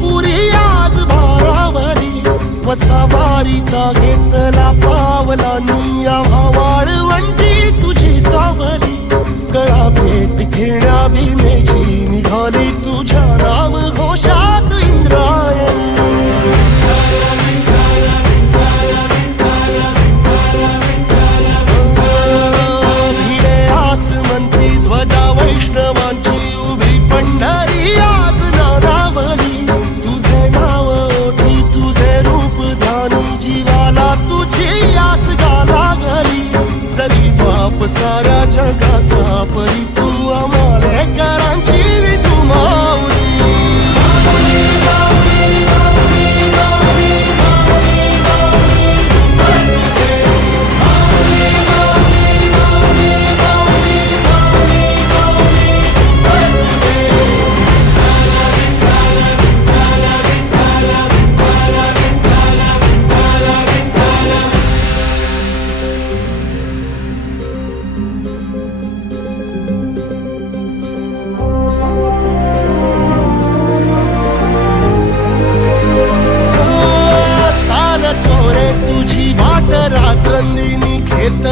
पुरी आज भारावरी सवारीचा घेतला पावला. वाळवंटी तुझी सावरी गळा भेट घेण्या भीमेची निघाली तुझ्या जगाचा परी तू Esta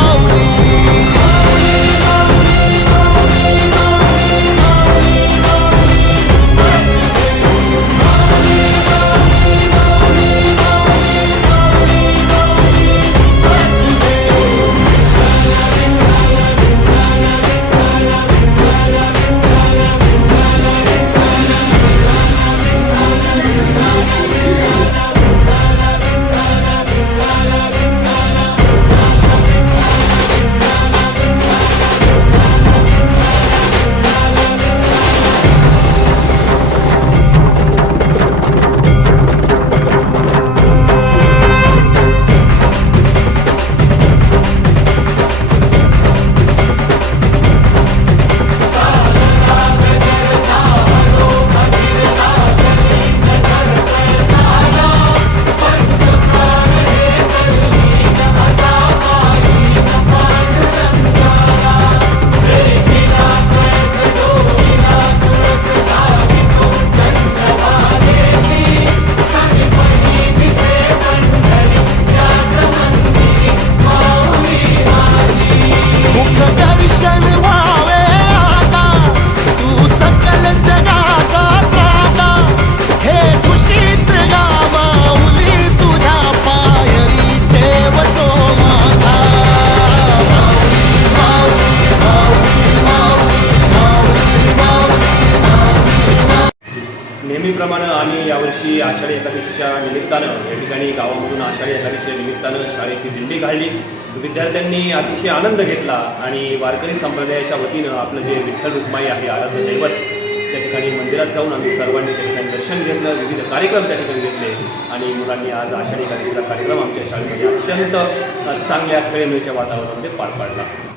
नेहमीप्रमाणे आम्ही यावर्षी आषाढी एकादशीच्या निमित्तानं या ठिकाणी गावामधून आषाढी एकादशीच्या निमित्तानं शाळेची दिंडी काढली. विद्यार्थ्यांनी अतिशय आनंद घेतला आणि वारकरी संप्रदायाच्या वतीनं आपलं जे विठ्ठल रुक्माई आहे आराध्य दैवत त्या ठिकाणी मंदिरात जाऊन आम्ही सर्वांनी त्या ठिकाणी दर्शन घेतलं विविध कार्यक्रम त्या ठिकाणी घेतले आणि मुलांनी आज आषाढी एकादशीचा कार्यक्रम आमच्या शाळेमध्ये अत्यंत चांगल्या खेळमेळीच्या वातावरणामध्ये पार पाडला.